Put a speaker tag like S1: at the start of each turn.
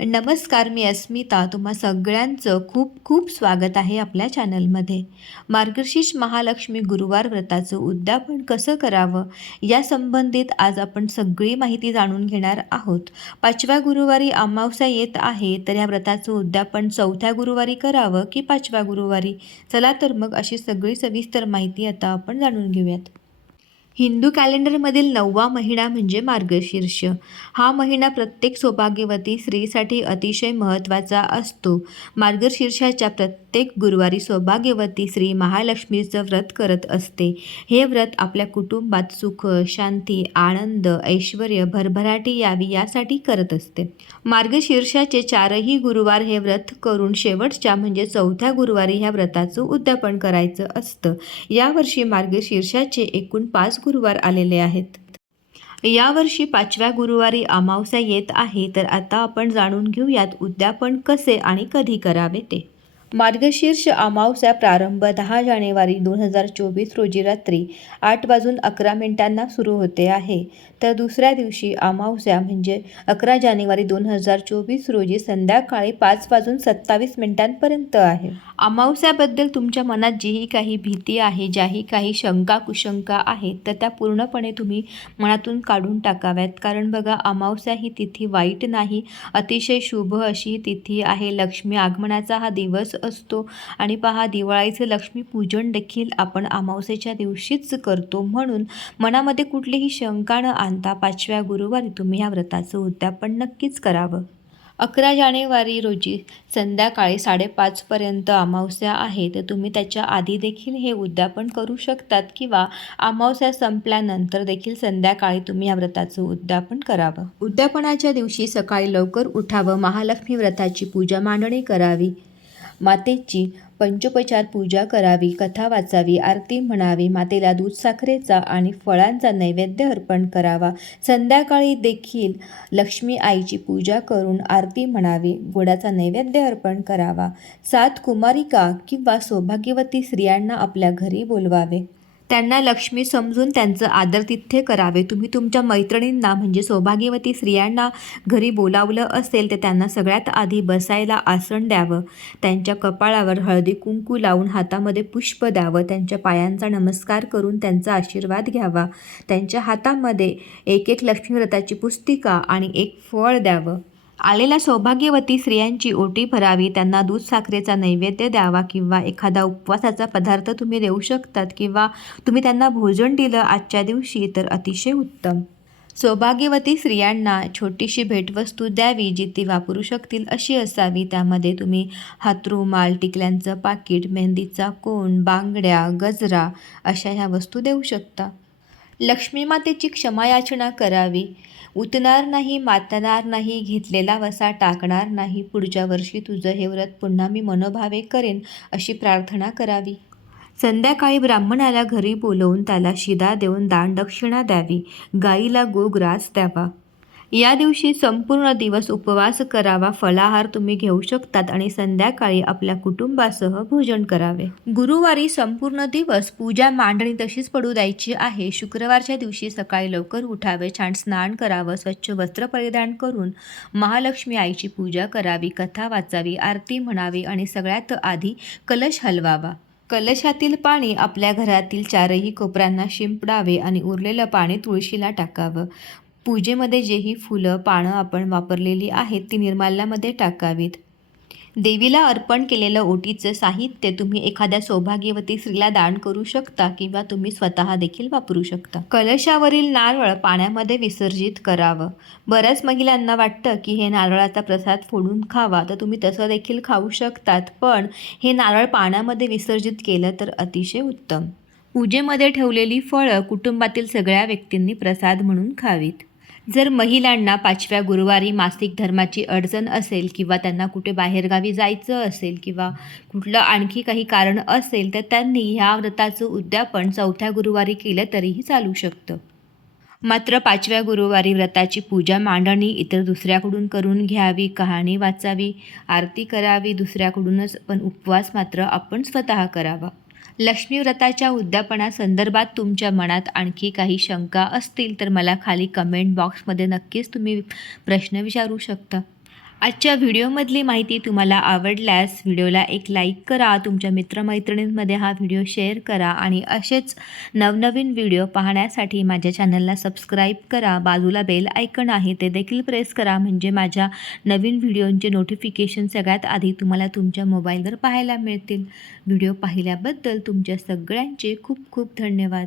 S1: नमस्कार मी अस्मिता. तुम्हा सगळ्यांचं खूप खूप स्वागत आहे आपल्या चॅनलमध्ये. मार्गशीर्ष महालक्ष्मी गुरुवार व्रताचं उद्यापन कसं करावं या संबंधित आज आपण सगळी माहिती जाणून घेणार आहोत. पाचव्या गुरुवारी अमावस्या येत आहे तर या व्रताचं उद्यापन चौथ्या गुरुवारी करावं की पाचव्या गुरुवारी? चला तर मग अशी सगळी सविस्तर माहिती आता आपण जाणून घेऊयात. हिंदू कॅलेंडरमधील नववा महिना म्हणजे मार्गशीर्ष. हा महिना प्रत्येक सौभाग्यवती स्त्रीसाठी अतिशय महत्त्वाचा असतो. मार्गशीर्षाच्या प्रत्येक प्रत्येक गुरुवारी सौभाग्यवती श्री महालक्ष्मीचं व्रत करत असते. हे व्रत आपल्या कुटुंबात सुख शांती आनंद ऐश्वर भरभराटी यावी यासाठी करत असते. मार्गशीर्षाचे चारही गुरुवार हे व्रत करून शेवटच्या म्हणजे चौथ्या गुरुवारी ह्या व्रताचं उद्यापन करायचं असतं. यावर्षी मार्गशीर्षाचे एकूण पाच गुरुवार आलेले आहेत. यावर्षी पाचव्या गुरुवारी अमावस्या येत आहे तर आता आपण जाणून घेऊयात उद्यापन कसे आणि कधी करावे ते. मार्गशीर्ष अमावस्या प्रारंभ दहा जानेवारी दोन हजार चोवीस रोजी रात्री आठ वाजून अकरा मिनिटांना सुरू होते आहे. तर दुसऱ्या दिवशी अमावस्या म्हणजे अकरा जानेवारी दोन हजार चोवीस रोजी संध्याकाळी पाच वाजून सत्तावीस मिनिटांपर्यंत आहे. अमावस्याबद्दल तुमच्या मनात जीही काही भीती आहे ज्याही काही शंका कुशंका आहेत तर त्या पूर्णपणे तुम्ही मनातून काढून टाकाव्यात. कारण बघा अमावस्या ही तिथी वाईट नाही अतिशय शुभ अशी तिथी आहे. लक्ष्मी आगमनाचा हा दिवस असतो. आणि पहा दिवाळीचं लक्ष्मी पूजन देखील आपण अमावस्येच्या दिवशीच करतो. म्हणून मनामध्ये कुठलीही शंका न आणता पाचव्या गुरुवारी तुम्ही ह्या व्रताचं उद्यापन नक्कीच करावं. अकरा जानेवारी रोजी संध्याकाळी साडेपाचपर्यंत अमावस्या आहे तर तुम्ही त्याच्या आधी देखील हे उद्यापन करू शकतात किंवा अमावस्या संपल्यानंतर देखील संध्याकाळी तुम्ही या व्रताचं उद्यापन करावं. उद्यापनाच्या दिवशी सकाळी लवकर उठावं. महालक्ष्मी व्रताची पूजा मांडणी करावी. मातेची पंचोपचार पूजा करावी कथा वाचावी आरती म्हणावी मातेला दूध साखरेचा आणि फळांचा नैवेद्य अर्पण करावा. संध्याकाळी देखील लक्ष्मी आईची पूजा करून आरती म्हणावी गुडाचा नैवेद्य अर्पण करावा. सात कुमारिका किंवा सौभाग्यवती स्त्रियांना आपल्या घरी बोलवावे. त्यांना लक्ष्मी समजून त्यांचं आदरतिथ्य करावे. तुम्ही तुमच्या मैत्रिणींना म्हणजे सौभाग्यवती स्त्रियांना घरी बोलावलं असेल तर त्यांना सगळ्यात आधी बसायला आसन द्यावं. त्यांच्या कपाळावर हळदी कुंकू लावून हातामध्ये पुष्प द्यावं. त्यांच्या पायांचा नमस्कार करून त्यांचा आशीर्वाद घ्यावा. त्यांच्या हातामध्ये एक एक लक्ष्मीव्रताची पुस्तिका आणि एक फळ द्यावं. आलेल्या सौभाग्यवती स्त्रियांची ओटी भरावी त्यांना दूध साखरेचा नैवेद्य द्यावा किंवा एखादा उपवासाचा पदार्थ तुम्ही देऊ शकतात किंवा तुम्ही त्यांना भोजन दिलं आजच्या दिवशी तर अतिशय उत्तम. सौभाग्यवती स्त्रियांना छोटीशी भेटवस्तू द्यावी जी ती वापरू शकतील अशी असावी. त्यामध्ये तुम्ही हातरुमाल टिकल्यांचं पाकिट मेहंदीचा कोण बांगड्या गजरा अशा ह्या वस्तू देऊ शकता. लक्ष्मी मातेची क्षमायाचना करावी. उतणार नाही मातणार नाही घेतलेला वसा टाकणार नाही. पुढच्या वर्षी तुझं हे व्रत पुन्हा मी मनोभावे करेन अशी प्रार्थना करावी. संध्याकाळी ब्राह्मणाला घरी बोलवून त्याला शिदा देऊन दानदक्षिणा द्यावी. गाईला गोग्रास द्यावा. या दिवशी संपूर्ण दिवस उपवास करावा फलाहार तुम्ही घेऊ शकतात आणि संध्याकाळी आपल्या कुटुंबासह भोजन करावे. गुरुवारी संपूर्ण दिवस पूजा मांडणी तशीच पडू द्यायची आहे. शुक्रवारच्या दिवशी सकाळी लवकर उठावे छान स्नान करावं स्वच्छ वस्त्र परिधान करून महालक्ष्मी आईची पूजा करावी कथा वाचावी आरती म्हणावी आणि सगळ्यात आधी कलश हलवावा. कलशातील पाणी आपल्या घरातील चारही कोपऱ्यांना शिंपडावे आणि उरलेलं पाणी तुळशीला टाकावं. पूजेमध्ये जेही फुलं पानं आपण वापरलेली आहेत ती निर्माल्यामध्ये टाकावीत. देवीला अर्पण केलेलं ओटीचं साहित्य तुम्ही एखाद्या सौभाग्यवती स्त्रीला दान करू शकता किंवा तुम्ही स्वतः देखील वापरू शकता. कलशावरील नारळ पाण्यामध्ये विसर्जित करावं. बऱ्याच महिलांना वाटतं की हे नारळाचा प्रसाद फोडून खावा तर तुम्ही तसं देखील खाऊ शकतात पण हे नारळ पाण्यामध्ये विसर्जित केलं तर अतिशय उत्तम. पूजेमध्ये ठेवलेली फळं कुटुंबातील सगळ्या व्यक्तींनी प्रसाद म्हणून खावीत. जर महिलांना पाचव्या गुरुवारी मासिक धर्माची अडचण असेल किंवा त्यांना कुठे बाहेरगावी जायचं असेल किंवा कुठलं आणखी काही कारण असेल तर त्यांनी ह्या व्रताचं उद्यापन चौथ्या गुरुवारी केलं तरीही चालू शकतं. मात्र पाचव्या गुरुवारी व्रताची पूजा मांडणी इतर दुसऱ्याकडून करून घ्यावी कहाणी वाचावी आरती करावी दुसऱ्याकडूनच पण उपवास मात्र आपण स्वतः करावा. लक्ष्मीव्रताच्या उद्यापनासंदर्भात तुमच्या मनात आणखी काही शंका असतील तर मला खाली कमेंट बॉक्समध्ये नक्कीच तुम्ही प्रश्न विचारू शकता. आजच्या व्हिडिओमधली माहिती तुम्हाला आवडल्यास व्हिडिओला एक लाईक करा तुमच्या मित्रमैत्रिणींमध्ये हा व्हिडिओ शेअर करा आणि असेच नवनवीन व्हिडिओ पाहण्यासाठी माझ्या चॅनलला सबस्क्राईब करा. बाजूला बेल आयकन आहे ते देखील प्रेस करा. म्हणजे माझ्या नवीन व्हिडिओंचे नोटिफिकेशन सगळ्यात आधी तुम्हाला तुमच्या मोबाईलवर पाहायला मिळतील. व्हिडिओ पाहिल्याबद्दल तुमच्या सगळ्यांचे खूप खूप धन्यवाद.